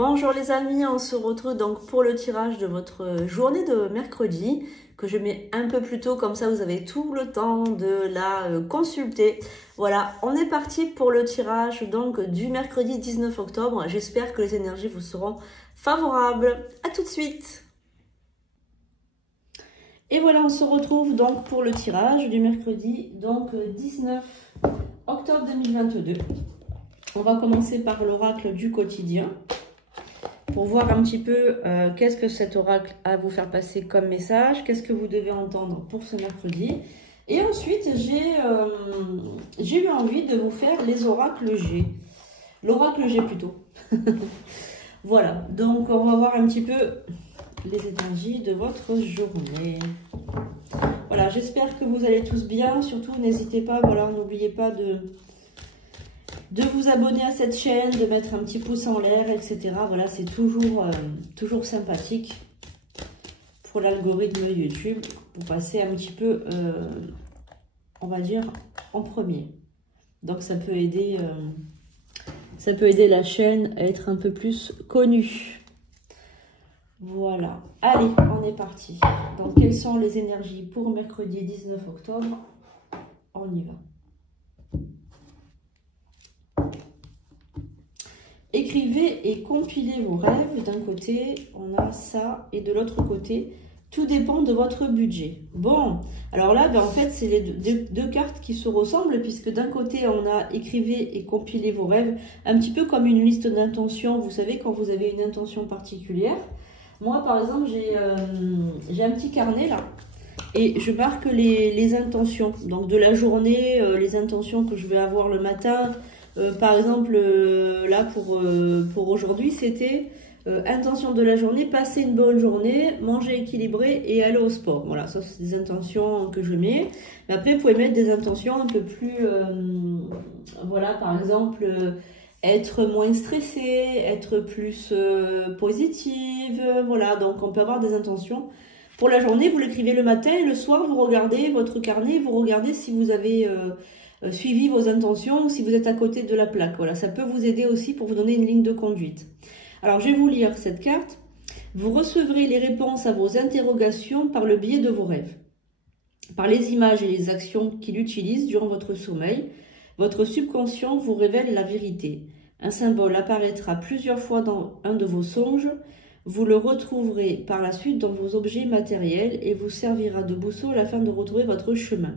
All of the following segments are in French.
Bonjour les amis, on se retrouve donc pour le tirage de votre journée de mercredi que je mets un peu plus tôt, comme ça vous avez tout le temps de la consulter. Voilà, on est parti pour le tirage donc du mercredi 19 octobre. J'espère que les énergies vous seront favorables. À tout de suite. Et voilà, on se retrouve donc pour le tirage du mercredi donc 19 octobre 2022. On va commencer par l'oracle du quotidien pour voir un petit peu qu'est-ce que cet oracle a à vous faire passer comme message, qu'est-ce que vous devez entendre pour ce mercredi. Et ensuite, j'ai eu envie de vous faire les oracles G. L'oracle G plutôt. Voilà, donc on va voir un petit peu les énergies de votre journée. Voilà, j'espère que vous allez tous bien. Surtout, n'hésitez pas, voilà, n'oubliez pas de vous abonner à cette chaîne, de mettre un petit pouce en l'air, etc. Voilà, c'est toujours sympathique pour l'algorithme YouTube, pour passer un petit peu, on va dire, en premier. Donc ça peut aider la chaîne à être un peu plus connue. Voilà, allez, on est parti. Donc quelles sont les énergies pour mercredi 19 octobre? On y va. Écrivez et compilez vos rêves. D'un côté, on a ça. Et de l'autre côté, tout dépend de votre budget. Bon, alors là, en fait, c'est les deux cartes qui se ressemblent. Puisque d'un côté, on a écrivez et compilez vos rêves. Un petit peu comme une liste d'intentions. Vous savez, quand vous avez une intention particulière. Moi, par exemple, j'ai un petit carnet là. Et je marque les intentions. Donc, de la journée, les intentions que je vais avoir le matin. Par exemple, là pour aujourd'hui, c'était intention de la journée, passer une bonne journée, manger équilibré et aller au sport. Voilà, ça c'est des intentions que je mets. Mais après, vous pouvez mettre des intentions un peu plus, voilà, par exemple, être moins stressé, être plus positive. Voilà, donc on peut avoir des intentions. Pour la journée, vous l'écrivez le matin et le soir, vous regardez votre carnet, vous regardez si vous avez suivi vos intentions, si vous êtes à côté de la plaque. Voilà, ça peut vous aider aussi pour vous donner une ligne de conduite. Alors, je vais vous lire cette carte. Vous recevrez les réponses à vos interrogations par le biais de vos rêves. Par les images et les actions qu'il utilise durant votre sommeil, votre subconscient vous révèle la vérité. Un symbole apparaîtra plusieurs fois dans un de vos songes. Vous le retrouverez par la suite dans vos objets matériels et vous servira de boussole afin de retrouver votre chemin.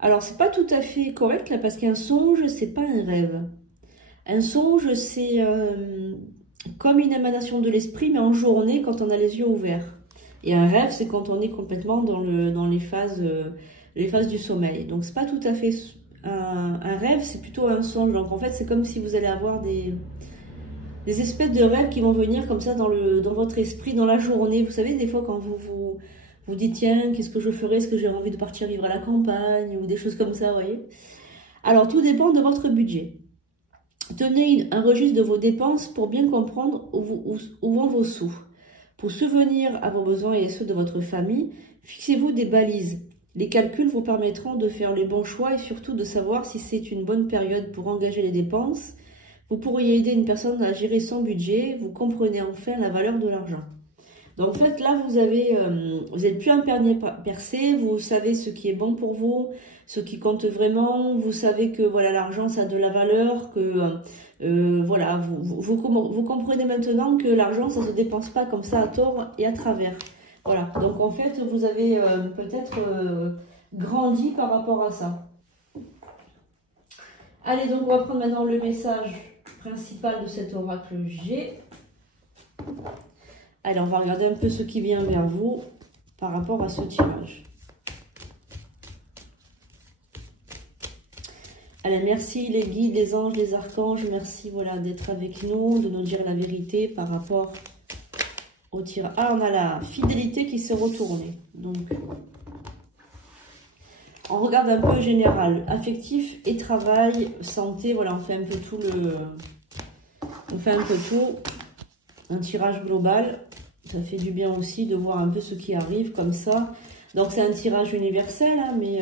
Alors, c'est pas tout à fait correct là, parce qu'un songe, c'est pas un rêve. Un songe, c'est comme une émanation de l'esprit, mais en journée, quand on a les yeux ouverts. Et un rêve, c'est quand on est complètement dans les phases du sommeil. Donc, c'est pas tout à fait un rêve, c'est plutôt un songe. Donc, en fait, c'est comme si vous allez avoir des espèces de rêves qui vont venir comme ça dans votre esprit, dans la journée. Vous savez, des fois, quand vous dites, tiens, qu'est-ce que je ferais? Est-ce que j'ai envie de partir vivre à la campagne? Ou des choses comme ça, vous voyez. Alors, tout dépend de votre budget. Tenez un registre de vos dépenses pour bien comprendre où vont vos sous. Pour subvenir à vos besoins et à ceux de votre famille, fixez-vous des balises. Les calculs vous permettront de faire les bons choix et surtout de savoir si c'est une bonne période pour engager les dépenses. Vous pourriez aider une personne à gérer son budget. Vous comprenez enfin la valeur de l'argent. Donc, en fait, là, vous êtes plus un percé, vous savez ce qui est bon pour vous, ce qui compte vraiment, vous savez que, voilà, l'argent, ça a de la valeur, que, voilà, vous comprenez maintenant que l'argent, ça ne se dépense pas comme ça à tort et à travers. Voilà, donc, en fait, vous avez peut-être grandi par rapport à ça. Allez, donc, on va prendre maintenant le message principal de cet oracle G. Allez, on va regarder un peu ce qui vient vers vous par rapport à ce tirage. Allez, merci les guides, les anges, les archanges. Merci voilà, d'être avec nous, de nous dire la vérité par rapport au tirage. Ah, on a la fidélité qui s'est retournée. Donc, on regarde un peu général. Affectif et travail, santé. Voilà, on fait un peu tout On fait un peu tout. Un tirage global. Ça fait du bien aussi de voir un peu ce qui arrive comme ça. Donc, c'est un tirage universel, hein, mais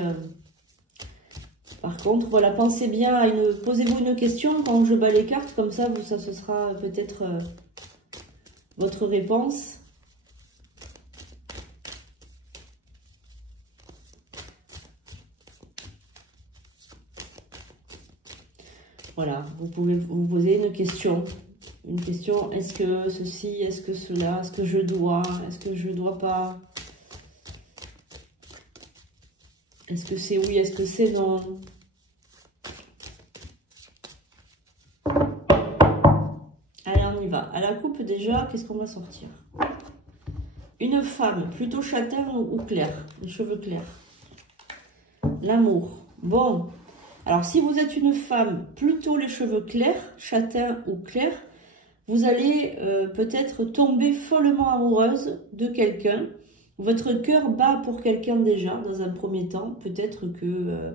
Par contre, voilà, pensez bien à posez-vous une question quand je bats les cartes, comme ça, ça ce sera peut-être votre réponse. Voilà, vous pouvez vous poser une question. Une question, est-ce que ceci, est-ce que cela, est-ce que je dois pas? Est-ce que c'est oui, est-ce que c'est non? Allez, on y va. À la coupe, déjà, qu'est-ce qu'on va sortir? Une femme, plutôt châtain ou clair, les cheveux clairs. L'amour. Bon, alors si vous êtes une femme, plutôt les cheveux clairs, châtain ou clair, vous allez peut-être tomber follement amoureuse de quelqu'un. Votre cœur bat pour quelqu'un déjà, dans un premier temps. Peut-être que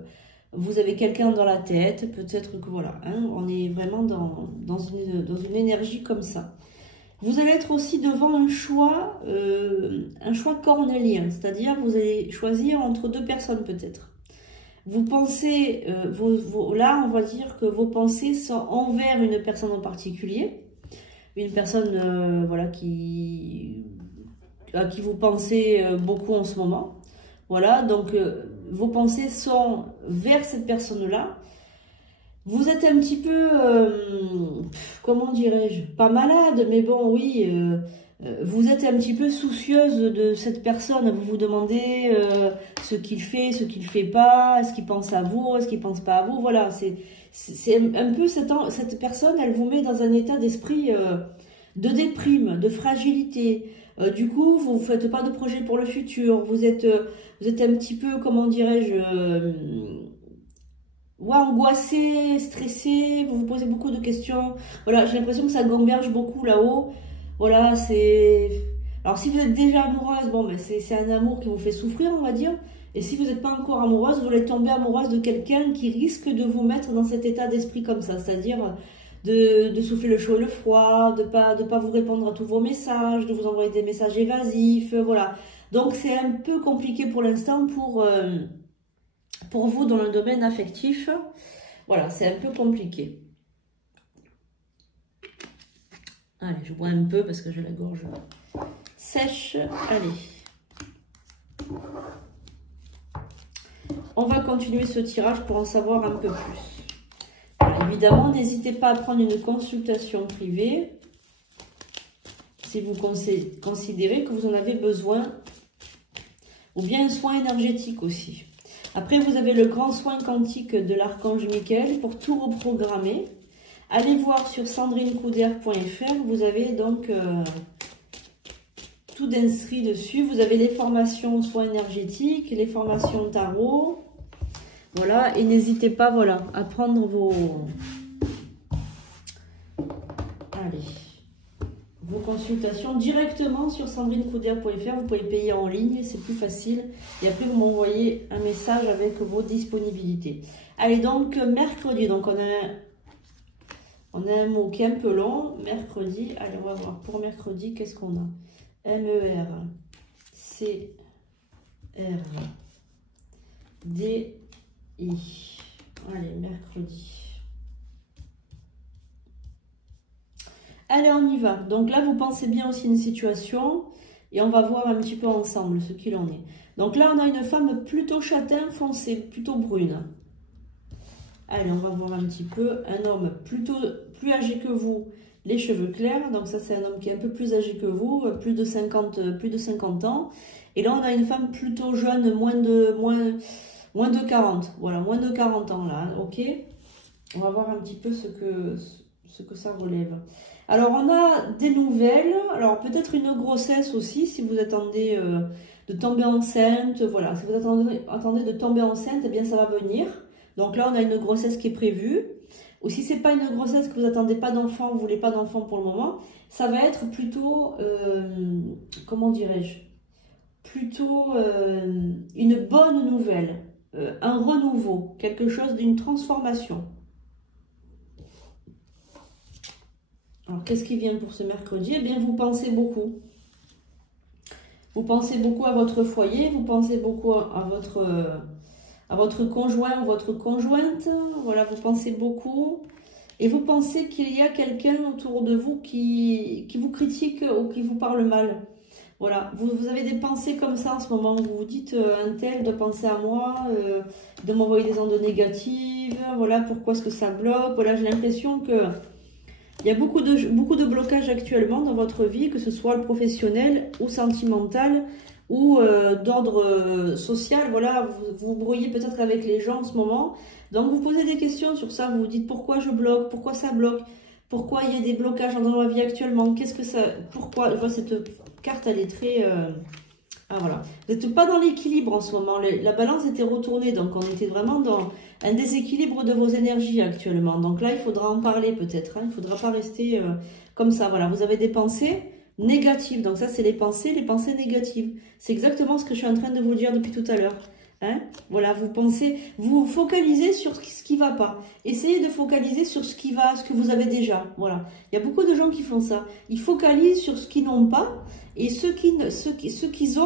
vous avez quelqu'un dans la tête, peut-être que voilà, hein, on est vraiment dans une énergie comme ça. Vous allez être aussi devant un choix cornélien, c'est-à-dire vous allez choisir entre deux personnes peut-être. Vous pensez, là on va dire que vos pensées sont envers une personne en particulier, une personne voilà, à qui vous pensez beaucoup en ce moment. Voilà, donc vos pensées sont vers cette personne-là. Vous êtes un petit peu, comment dirais-je, pas malade, mais bon, oui, vous êtes un petit peu soucieuse de cette personne. Vous vous demandez ce qu'il fait, ce qu'il fait pas, est-ce qu'il pense à vous, est-ce qu'il pense pas à vous. Voilà, c'est un peu cette personne, elle vous met dans un état d'esprit de déprime, de fragilité. Du coup, vous ne faites pas de projet pour le futur. Vous êtes un petit peu, comment dirais-je, angoissé, stressé, vous vous posez beaucoup de questions. Voilà, j'ai l'impression que ça gamberge beaucoup là-haut. Voilà, c'est... Alors, si vous êtes déjà amoureuse, bon, ben c'est un amour qui vous fait souffrir, on va dire. Et si vous n'êtes pas encore amoureuse, vous allez tomber amoureuse de quelqu'un qui risque de vous mettre dans cet état d'esprit comme ça. C'est-à-dire de souffler le chaud et le froid, de pas vous répondre à tous vos messages, de vous envoyer des messages évasifs, voilà. Donc, c'est un peu compliqué pour l'instant pour vous dans le domaine affectif. Voilà, c'est un peu compliqué. Allez, je bois un peu parce que j'ai la gorge sèche. Allez. On va continuer ce tirage pour en savoir un peu plus. Alors, évidemment, n'hésitez pas à prendre une consultation privée si vous considérez que vous en avez besoin, ou bien un soin énergétique aussi. Après, vous avez le grand soin quantique de l'archange Michael pour tout reprogrammer. Allez voir sur sandrinecoudert.fr. Vous avez donc tout d'inscrit dessus. Vous avez les formations soins énergétiques, les formations tarot. Voilà. Et n'hésitez pas, voilà, à prendre vos consultations directement sur sandrinecoudert.fr. Vous pouvez payer en ligne, c'est plus facile. Et après, vous m'envoyez un message avec vos disponibilités. Allez, donc, mercredi. Donc, on a un mot qui est un peu long. Mercredi. Allez, on va voir. Pour mercredi, qu'est-ce qu'on a? M-E-R-C-R-D-I. Allez, mercredi. Allez, on y va. Donc là, vous pensez bien aussi une situation et on va voir un petit peu ensemble ce qu'il en est. Donc là, on a une femme plutôt châtain foncé, plutôt brune. Allez, on va voir un petit peu. Un homme plus âgé que vous, les cheveux clairs. Donc ça, c'est un homme qui est un peu plus âgé que vous, plus de 50 ans. Et là, on a une femme plutôt jeune, moins de 40. Voilà, moins de 40 ans là, ok. On va voir un petit peu ce que ça relève. Alors, on a des nouvelles. Alors, peut-être une grossesse aussi, si vous attendez de tomber enceinte. Voilà, si vous attendez de tomber enceinte, eh bien, ça va venir. Donc là, on a une grossesse qui est prévue. Ou si ce n'est pas une grossesse que vous n'attendez pas d'enfant, vous ne voulez pas d'enfant pour le moment, ça va être plutôt, comment dirais-je, plutôt une bonne nouvelle, un renouveau, quelque chose d'une transformation. Alors, qu'est-ce qui vient pour ce mercredi? Eh bien, vous pensez beaucoup. Vous pensez beaucoup à votre foyer, vous pensez beaucoup à à votre conjoint ou votre conjointe. Voilà, vous pensez beaucoup. Et vous pensez qu'il y a quelqu'un autour de vous qui vous critique ou qui vous parle mal. Voilà, vous avez des pensées comme ça en ce moment. Vous vous dites, un tel doit penser à moi, de m'envoyer des ondes négatives. Voilà, pourquoi est-ce que ça bloque. Voilà, j'ai l'impression que il y a beaucoup de blocages actuellement dans votre vie, que ce soit le professionnel ou sentimental ou d'ordre social. Voilà, vous vous brouillez peut-être avec les gens en ce moment. Donc vous posez des questions sur ça, vous vous dites pourquoi je bloque, pourquoi ça bloque, pourquoi il y a des blocages dans ma vie actuellement, qu'est-ce que ça, pourquoi, je vois cette carte elle est très, ah voilà, vous n'êtes pas dans l'équilibre en ce moment, la balance était retournée, donc on était vraiment dans un déséquilibre de vos énergies actuellement, donc là il faudra en parler peut-être, hein, il ne faudra pas rester comme ça, voilà, vous avez des pensées négatives, donc ça c'est les pensées négatives, c'est exactement ce que je suis en train de vous dire depuis tout à l'heure. Hein, voilà, vous pensez, vous focalisez sur ce qui va pas. Essayez de focaliser sur ce qui va, ce que vous avez déjà. Voilà, il y a beaucoup de gens qui font ça. Ils focalisent sur ce qu'ils n'ont pas et tout ce qu'ils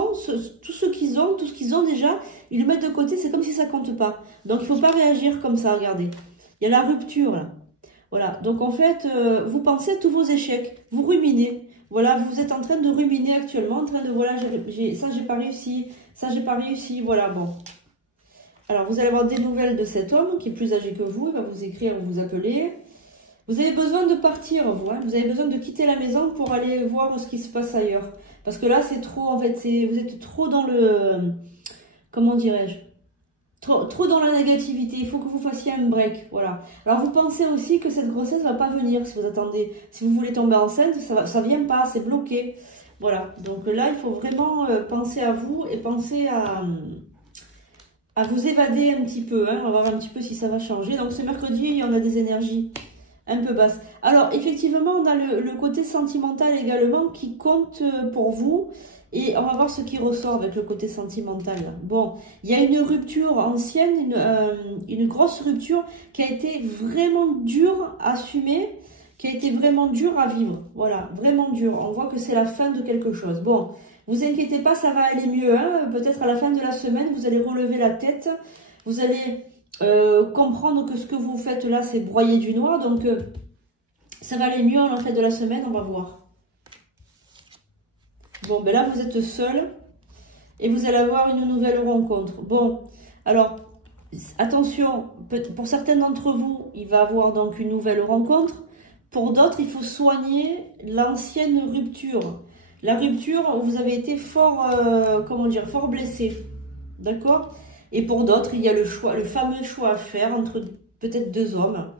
ont déjà, ils le mettent de côté. C'est comme si ça compte pas. Donc il faut pas réagir comme ça. Regardez, il y a la rupture là. Voilà, donc en fait, vous pensez à tous vos échecs, vous ruminez. Voilà, vous êtes en train de ruminer actuellement, en train de, voilà, ça j'ai pas réussi, ça j'ai pas réussi, voilà, bon. Alors, vous allez avoir des nouvelles de cet homme qui est plus âgé que vous, il va vous écrire, vous appeler. Vous avez besoin de partir, vous, hein, vous avez besoin de quitter la maison pour aller voir ce qui se passe ailleurs. Parce que là, c'est trop, en fait, vous êtes trop dans le, comment dirais-je, trop dans la négativité, il faut que vous fassiez un break, voilà. Alors vous pensez aussi que cette grossesse ne va pas venir si vous attendez, si vous voulez tomber enceinte, ça vient pas, c'est bloqué, voilà. Donc là, il faut vraiment penser à vous et penser à vous évader un petit peu, hein. On va voir un petit peu si ça va changer. Donc ce mercredi, il y en a des énergies un peu basses. Alors effectivement, on a le côté sentimental également qui compte pour vous. Et on va voir ce qui ressort avec le côté sentimental. Bon, il y a une rupture ancienne, une grosse rupture qui a été vraiment dure à assumer, qui a été vraiment dure à vivre. Voilà, vraiment dure. On voit que c'est la fin de quelque chose. Bon, vous inquiétez pas, ça va aller mieux. Hein. Peut-être à la fin de la semaine, vous allez relever la tête. Vous allez comprendre que ce que vous faites là, c'est broyer du noir. Donc, ça va aller mieux à la fin de la semaine, on va voir. Bon, ben là, vous êtes seul et vous allez avoir une nouvelle rencontre. Bon, alors, attention, pour certains d'entre vous, il va avoir donc une nouvelle rencontre. Pour d'autres, il faut soigner l'ancienne rupture. La rupture où vous avez été fort, comment dire, fort blessé. D'accord? Et pour d'autres, il y a le fameux choix à faire entre peut-être deux hommes.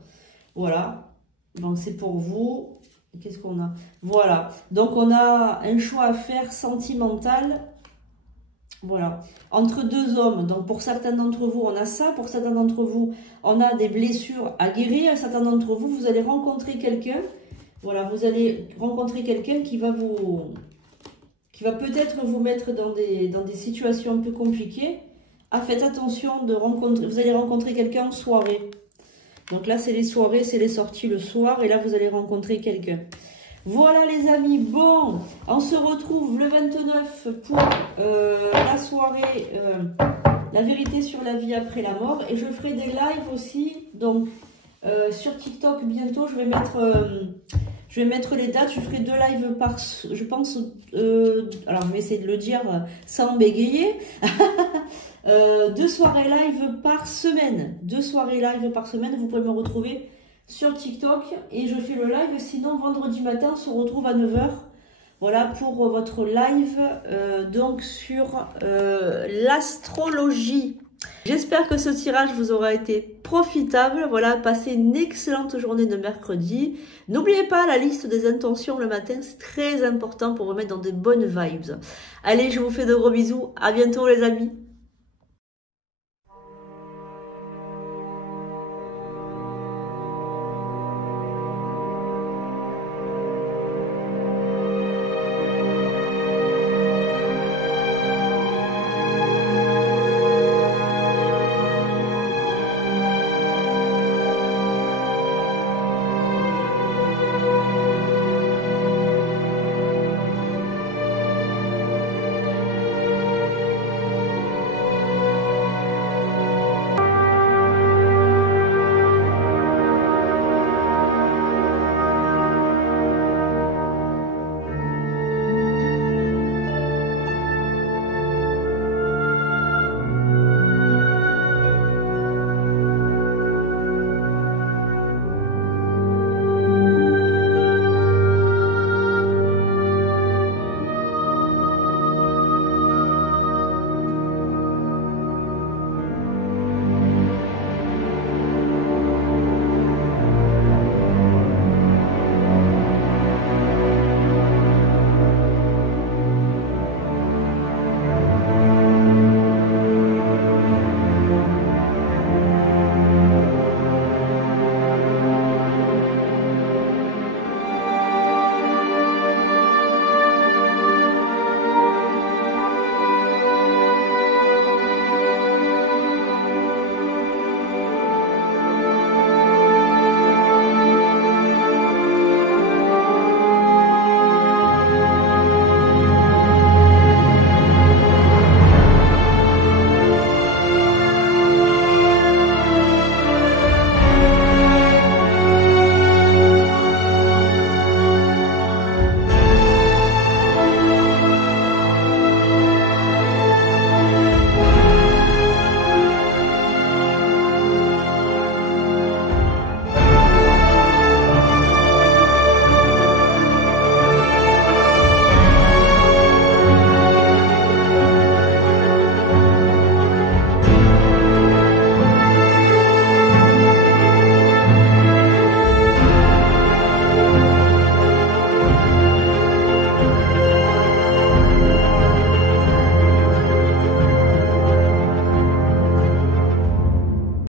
Voilà. Donc, c'est pour vous. Qu'est-ce qu'on a? Voilà. Donc, on a un choix à faire sentimental. Voilà. Entre deux hommes. Donc, pour certains d'entre vous, on a ça. Pour certains d'entre vous, on a des blessures à guérir. Certains d'entre vous, vous allez rencontrer quelqu'un. Voilà. Vous allez rencontrer quelqu'un qui va peut-être vous mettre dans des situations un peu compliquées. Ah, faites attention de rencontrer. Vous allez rencontrer quelqu'un en soirée. Donc là, c'est les soirées, c'est les sorties le soir. Et là, vous allez rencontrer quelqu'un. Voilà les amis. Bon, on se retrouve le 29 pour la soirée, la vérité sur la vie après la mort. Et je ferai des lives aussi. Donc, sur TikTok, bientôt, je vais mettre les dates. Je ferai 2 lives par... Je pense... alors, je vais essayer de le dire sans bégayer. 2 soirées live par semaine. 2 soirées live par semaine. Vous pouvez me retrouver sur TikTok. Et je fais le live. Sinon, vendredi matin, on se retrouve à 9 h. Voilà pour votre live. Donc, sur l'astrologie. J'espère que ce tirage vous aura été profitable. Voilà, passez une excellente journée de mercredi. N'oubliez pas la liste des intentions le matin. C'est très important pour vous mettre dans de bonnes vibes. Allez, je vous fais de gros bisous. À bientôt les amis.